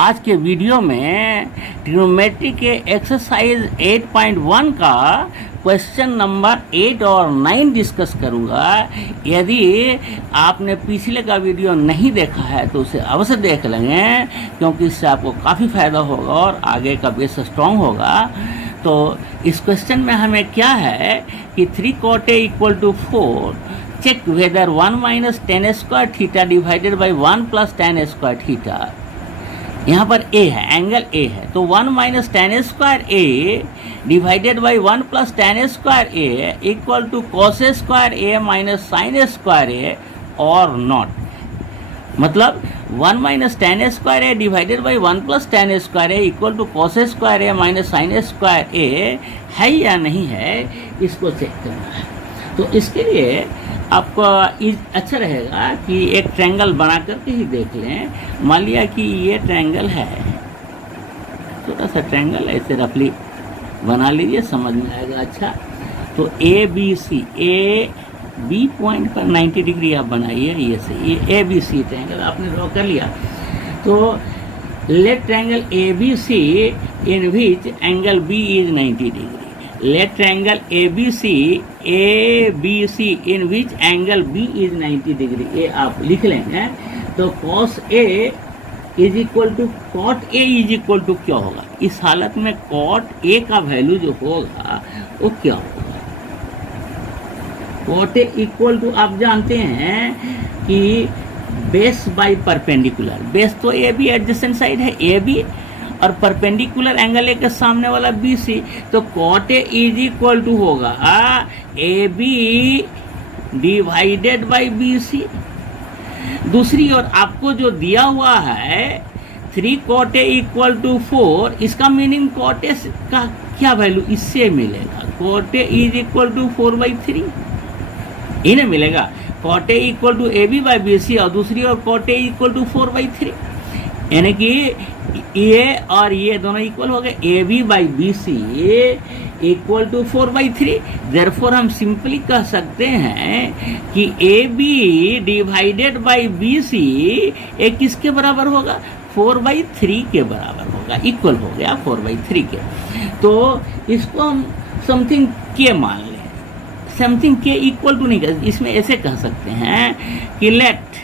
आज के वीडियो में ट्रिग्नोमेट्री के एक्सरसाइज 8.1 का क्वेश्चन नंबर 8 और 9 डिस्कस करूंगा। यदि आपने पिछले का वीडियो नहीं देखा है तो उसे अवश्य देख लेंगे, क्योंकि इससे आपको काफ़ी फ़ायदा होगा और आगे का बेस स्ट्रॉन्ग होगा। तो इस क्वेश्चन में हमें क्या है कि 3 cot A = 4, check whether 1 - tan square theta divided by 1 + tan square theta. यहाँ पर A है, एंगल A है, तो 1 - tan square A divided by 1 + tan square A equal to cos square A minus sin square A और not. मतलब 1 - tan square A divided by 1 + tan square A equal to cos square A minus sin square A है या नहीं है, इसको check करना है। तो इसके लिए आपको अच्छा रहेगा कि एक ट्रायंगल बना करके ही देख लें। मान लिया कि ये ट्रायंगल है, छोटा सा ट्रायंगल, ऐसे रफली बना लीजिए, समझ में आएगा। अच्छा, तो ABC, ए बी पॉइंट पर 90 डिग्री आप बनाइए। ये से ये ABC ट्रायंगल आपने ड्रॉ कर लिया। तो let triangle ABC in which angle B is 90 degree. Let triangle ABC in which angle B is 90 degree, ये आप लिख लेंगे। तो cos A is equal to cot A is equal to क्या होगा? इस हालत में cot A का वैल्यू जो होगा वो क्या होगा? cot A इक्वल टू, आप जानते हैं कि बेस बाई परपेंडिकुलर, बेस तो AB एडजेसेंट साइड है AB और परपेंडिकुलर एंगल ए के सामने वाला BC, तो cot A is equal to होगा AB डिवाइडेड बाई BC। दूसरी ओर आपको जो दिया हुआ है 3 cot A = 4, इसका मीनिंग cot A का क्या वैल्यू इससे मिलेगा? cot A is equal to 4/3 इन्हें मिलेगा। cot A = AB by BC और दूसरी ओर cot A = 4/3, यानी कि ये और ये दोनों इक्वल हो गए। AB by BC equal to 4/3। Therefore हम सिंपली कह सकते हैं कि AB डिवाइडेड बाई BC एक किसके बराबर होगा? 4/3 के बराबर होगा, इक्वल हो गया 4/3 के। तो इसको हम समथिंग के मान लें, समथिंग के इक्वल टू नहीं कर, इसमें ऐसे कह सकते हैं कि लेट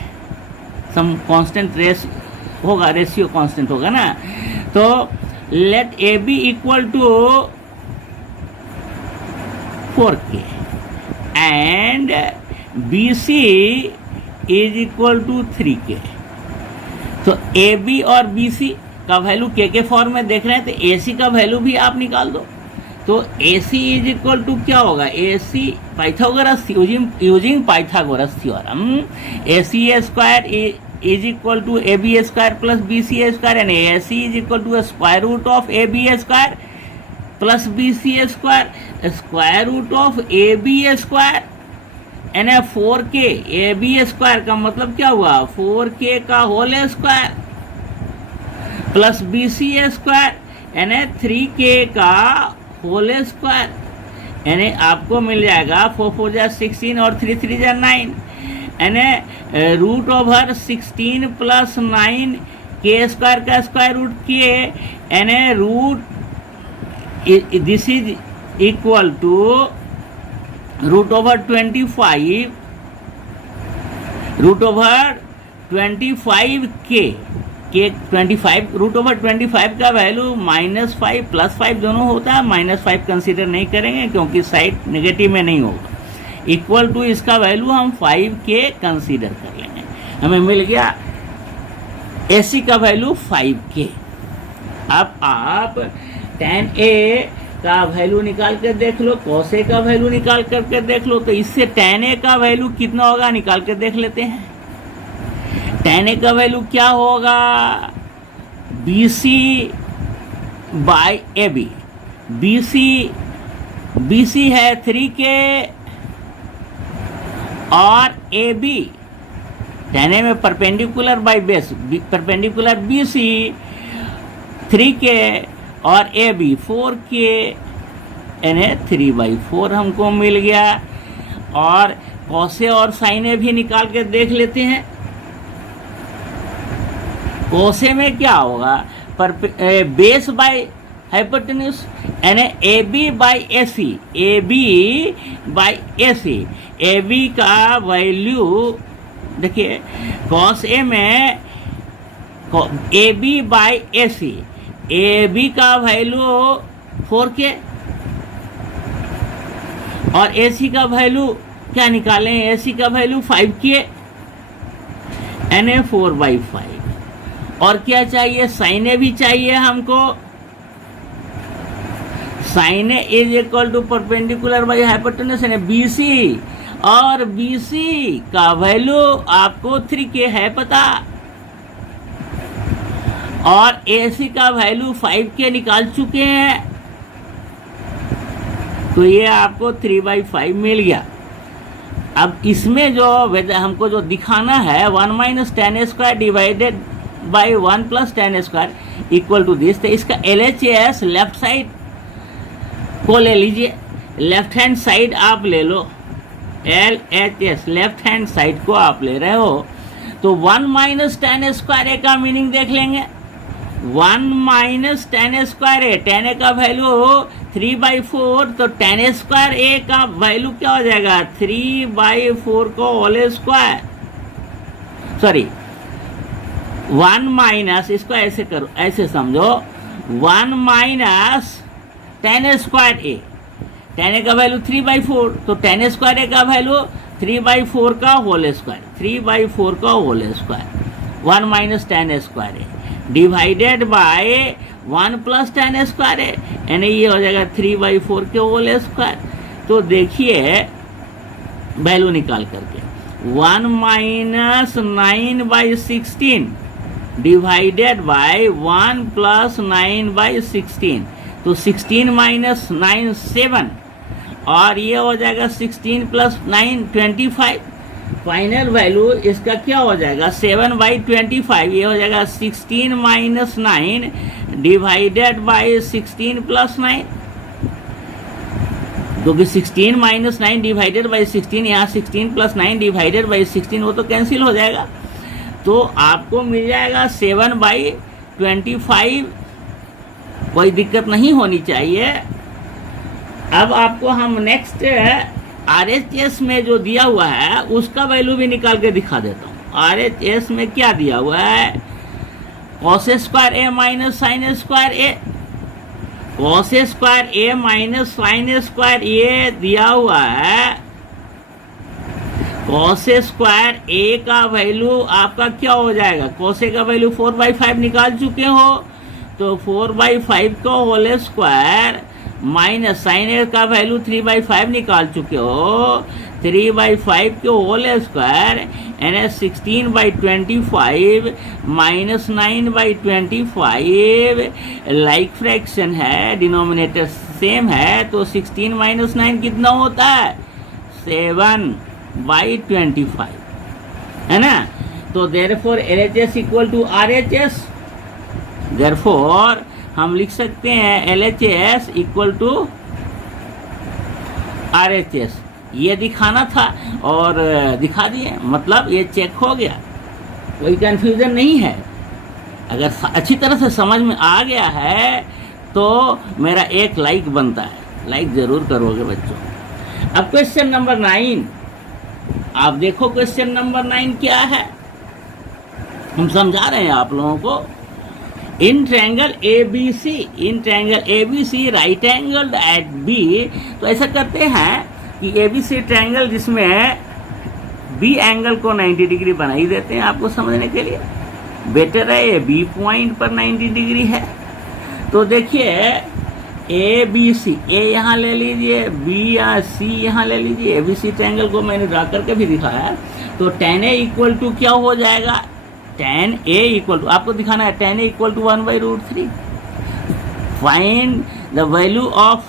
सम कांस्टेंट रेस होगा, रेशियो कांस्टेंट होगा ना। तो let AB equal to 4K and BC is equal to 3K। तो AB और BC का वैल्यू के फॉर्म में देख रहे हैं, तो AC का वैल्यू भी आप निकाल दो। तो AC इज इक्वल टू क्या होगा? AC Pythagoras, using Pythagoras theorem, AC square is equal to AB square plus BC square and AC is equal to a square root of AB square plus BC square, square root of AB square and 4K। AB square का मतलब क्या हुआ? 4K का whole square plus BC square यानी 3K का whole square, यानी आपको मिल जाएगा 4 4 जा 16 और 3 3 जा 9, यानी root over 16 plus 9 K square का स्क्वायर रूट K, यानी root this is equal to root over 25 K 25 root over 25 का वैल्यू -5 +5 दोनों होता है। -5 कंसीडर नहीं करेंगे क्योंकि साइड नेगेटिव में नहीं होगा। इक्वल टू इसका वैल्यू हम 5K कंसीडर कर लेंगे। हमें मिल गया AC का वैल्यू 5K। अब आप tan A का वैल्यू निकाल कर देख लो, cos A का वैल्यू निकाल करके देख लो। तो इससे tan A का वैल्यू कितना होगा निकाल कर देख लेते हैं। tan A का वैल्यू क्या होगा? BC by AB। BC है 3K और AB tan A में perpendicular by base, perpendicular BC 3K और AB 4K यानी 3/4 हमको मिल गया। और cos A और sin A भी निकाल के देख लेते हैं। कोसे में क्या होगा, पर बेस बाय हाइपोटेन्यूज, यानी A B by A C, A B by A C. A B का वैल्यू देखिए, कॉस ए में A B by A C, A B का वैल्यू 4K और ए सी का वैल्यू क्या निकालें, ए सी का वैल्यू 5K, यानी 4/5। और क्या चाहिए, साइन ए भी चाहिए हमको। Sine A is equal to perpendicular by hypotenuse, यानी बी सी, और बी सी का वैल्यू आपको 3K है पता, और ए सी का वैल्यू 5K निकाल चुके हैं, तो ये आपको 3/5 मिल गया। अब इसमें जो हमको जो दिखाना है 1 minus tan square divided by 1 plus tan square equal to this, तो इसका LHS लेफ्ट साइड को ले लीजिए, लेफ्ट हैंड साइड आप ले लो, LHS लेफ्ट हैंड साइड को आप ले रहे हो, तो 1 माइनस tan स्क्वायर ए का मीनिंग देख लेंगे। 1 माइनस tan स्क्वायर ए, tan ए का वैल्यू 3/4, तो tan स्क्वायर ए का वैल्यू क्या हो जाएगा, 3/4 को होल स्क्वायर, सॉरी 1 माइनस, इसको ऐसे करो, ऐसे समझो, 1 माइनस tan स्क्वायर ए, tan ए का वैल्यू 3/4, तो tan स्क्वायर ए का वैल्यू 3/4 का होल स्क्वायर, 3/4 का whole square, 1 minus tan square A divided by 1 plus tan square है, यानी ये हो जाएगा 3/4 के होल स्क्वायर। तो देखिए वैल्यू निकाल करके, 1 माइनस 9/16 डिवाइडेड बाय 1 प्लस 9/16, तो 16 माइनस 9 7, और ये हो जाएगा 16 प्लस 9 25। फाइनल वैल्यू इसका क्या हो जाएगा, 7/25, ये हो जाएगा 16 माइनस 9 डिवाइडेड बाई 16 प्लस 9, क्योंकि 16 माइनस 9 डिवाइडेड बाई 16, यहाँ 16 प्लस 9 डिवाइडेड बाई 16 वो तो कैंसिल हो जाएगा, तो आपको मिल जाएगा 7/25। कोई दिक्कत नहीं होनी चाहिए। अब आपको हम नेक्स्ट RHS में जो दिया हुआ है उसका वैल्यू भी निकाल के दिखा देता हूँ। RHS में क्या दिया हुआ है, कॉस स्क्वायर ए माइनस साइन स्क्वायर ए, कॉस स्क्वायर ए माइनस साइन स्क्वायर ए दिया हुआ है। कॉस स्क्वायर ए का वैल्यू आपका क्या हो जाएगा, कॉस ए का वैल्यू 4/5 निकाल चुके हो, तो 4/5 का होल स्क्वायर माइनस साइन ए का वैल्यू 3/5 निकाल चुके हो, 3/5 के होल स्क्वायर, यानी 16/25 माइनस 9/25, लाइक फ्रैक्शन है, डिनोमिनेटर सेम है, तो 16 माइनस 9 कितना होता है, 7/25, है ना। तो therefore LHS equal to RHS, therefore हम लिख सकते हैं LHS इक्वल टू RHS। ये दिखाना था और दिखा दिए, मतलब ये चेक हो गया, कोई कंफ्यूजन नहीं है। अगर अच्छी तरह से समझ में आ गया है तो मेरा एक लाइक बनता है, लाइक जरूर करोगे बच्चों। अब क्वेश्चन नंबर 9, आप देखो क्वेश्चन नंबर 9 क्या है, हम समझा रहे हैं आप लोगों को। In triangle ABC right angled at B, तो ऐसा करते हैं कि ABC ट्रायंगल जिसमें B एंगल को 90 डिग्री बना ही देते हैं आपको समझने के लिए, बेटर है ये B पॉइंट पर 90 डिग्री है। तो देखिए ABC, A यहाँ ले लीजिए, B या C यहाँ ले लीजिए, ABC ट्रायंगल को मैंने ड्रा करके भी दिखाया। तो tan A इक्वल टू क्या हो जाएगा, tan A इक्वल टू, आपको दिखाना है tan A equal to 1/√3। Find the value of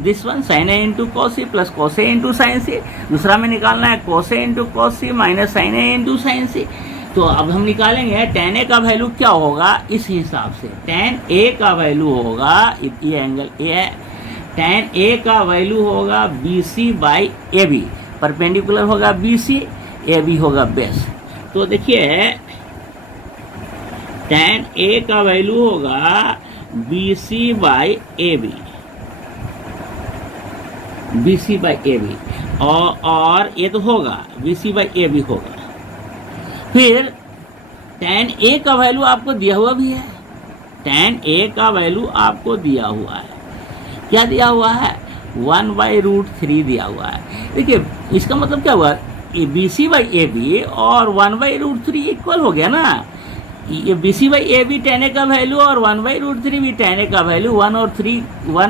this one, sin A into cos C plus cos A into sin C। दूसरा में निकालना है cos A into cos C minus sin A into sin C। तो अब हम निकालेंगे tan A का value क्या होगा, इस हिसाब से tan A का वैल्यू होगा, ये एंगल A है, tan A का वैल्यू होगा BC/AB, परपेंडिकुलर होगा BC, AB होगा बेस। तो देखिए tan A का वैल्यू होगा BC by AB, BC by AB, और ये तो होगा BC बाई AB होगा। फिर tan A का वैल्यू आपको दिया हुआ भी है, tan A का वैल्यू आपको दिया हुआ है, क्या दिया हुआ है, 1/√3 दिया हुआ है। देखिए इसका मतलब क्या हुआ, BC बाई AB और 1/√3 इक्वल हो गया ना। ये BC by AB tan A का वैल्यू और 1/√3 भी tan A का वैल्यू, 1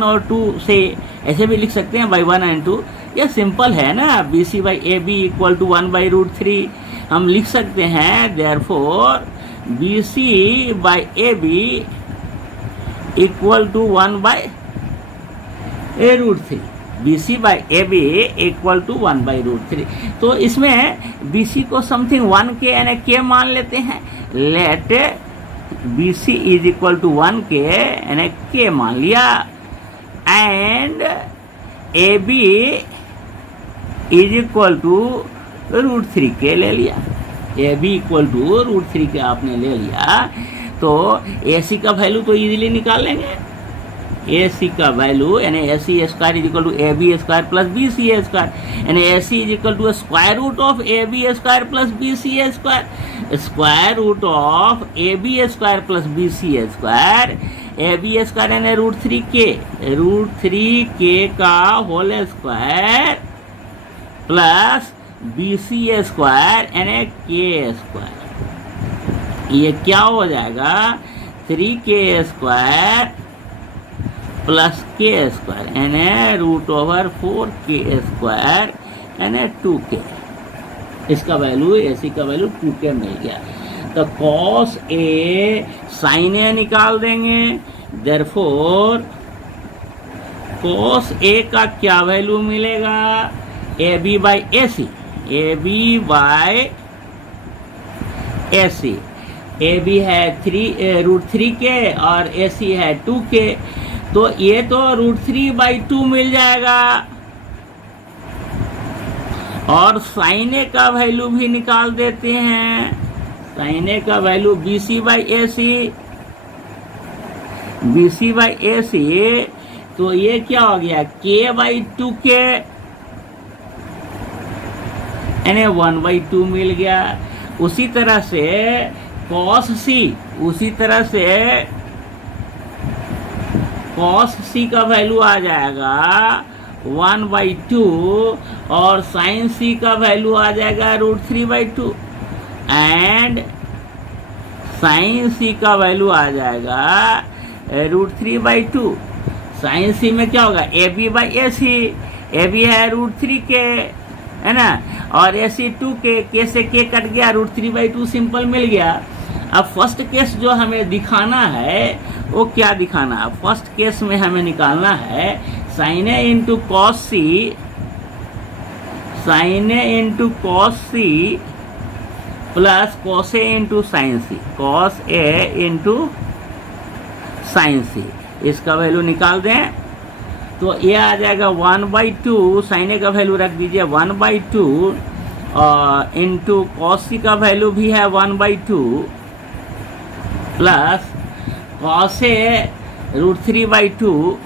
और 2 से ऐसे भी लिख सकते हैं, बाई 1 एंड 2। यह सिंपल है ना, BC by AB equal to 1/√3 हम लिख सकते हैं। Therefore BC by AB equal to 1/√3, BC by AB equal to 1/√3। तो इसमें BC को समथिंग 1 के यानी के मान लेते हैं। Let BC is equal to 1 K यानी के मान लिया, and AB is equal to √3 K ले लिया। AB इक्वल टू √3 के आपने ले लिया, तो AC का वैल्यू तो इजीली निकाल लेंगे। AC का वैल्यू यानी AC square is equal to AB square plus BC square, यानी AC is equal to square root of AB square plus BC square, square root of AB square plus BC square, AB square यानी √3 K का whole square plus BC square यानी K square. ये क्या हो जाएगा, 3k square plus के square यानी √4k square यानी 2k। इसका वैल्यू AC का वैल्यू 2k मिल गया। तो cos A sin A निकाल देंगे। देयरफॉर cos A का क्या वैल्यू मिलेगा, AB by AC, AB by AC। AB है √3 के और AC है 2k, तो ये तो √3/2 मिल जाएगा। और sin A का वैल्यू भी निकाल देते हैं। sin A का value BC by AC, BC by AC, तो ये क्या हो गया, k/2k यानी 1/2 मिल गया। उसी तरह से cos C का वैल्यू आ जाएगा 1/2 और sin C का वैल्यू आ जाएगा √3/2, एंड sin C का वैल्यू आ जाएगा √3/2। sin C में क्या होगा, AB बाई AC, AB है √3 के, है ना, और AC 2k, के से के कट गया, √3/2 सिंपल मिल गया। अब फर्स्ट केस जो हमें दिखाना है वो क्या दिखाना है, फर्स्ट केस में हमें निकालना है sin A into cos C, sin A into cos C plus cos A into sin C, cos A into sin C। इसका वैल्यू निकाल दें तो ये आ जाएगा 1/2, sin A का वैल्यू रख दीजिए 1/2 इंटू cos C का वैल्यू भी है 1/2 प्लस cos A √3/2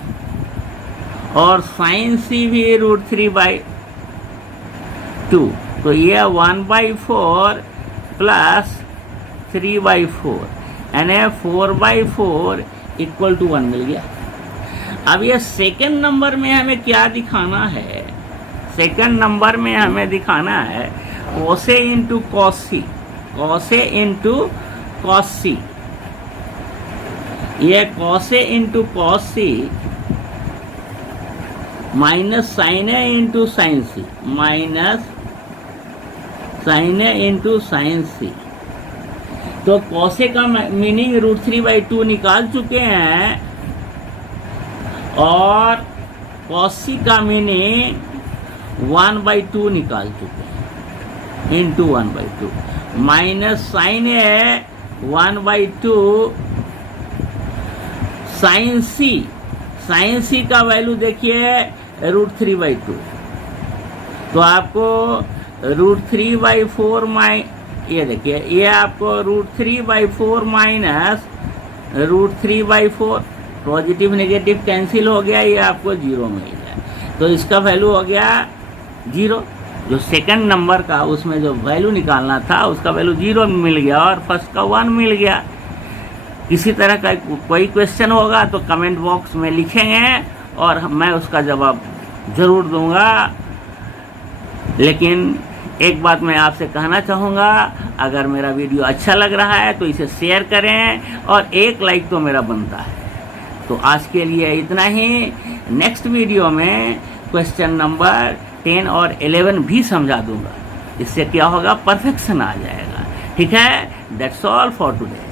और sin C भी √3/2, तो ये 1/4 प्लस 3/4 यानी 4/4 इक्वल टू 1 मिल गया। अब ये सेकंड नंबर में हमें क्या दिखाना है, सेकंड नंबर में हमें दिखाना है cos A into cos C, cos A into cos C। ये cos A into cos C minus sin A into sin C, minus sin A into sin C। तो cos A का meaning √3/2 निकाल चुके हैं और cos C का meaning 1/2 निकाल चुके हैं, into 1/2 minus sin A 1/2 sin C का वैल्यू देखिए √3/2, तो आपको √3/4 ये देखिए, ये आपको √3/4 माइनस √3/4, पॉजिटिव नेगेटिव कैंसिल हो गया, ये आपको 0 मिल गया। तो इसका वैल्यू हो गया 0। जो सेकंड नंबर का उसमें जो वैल्यू निकालना था उसका वैल्यू 0 मिल गया और फर्स्ट का 1 मिल गया। किसी तरह का कोई क्वेश्चन होगा तो कमेंट बॉक्स में लिखेंगे और मैं उसका जवाब ज़रूर दूंगा। लेकिन एक बात मैं आपसे कहना चाहूँगा, अगर मेरा वीडियो अच्छा लग रहा है तो इसे शेयर करें और एक लाइक तो मेरा बनता है। तो आज के लिए इतना ही। नेक्स्ट वीडियो में क्वेश्चन नंबर 10 और 11 भी समझा दूंगा। इससे क्या होगा, परफेक्शन आ जाएगा। ठीक है, दैट्स ऑल फॉर टुडे।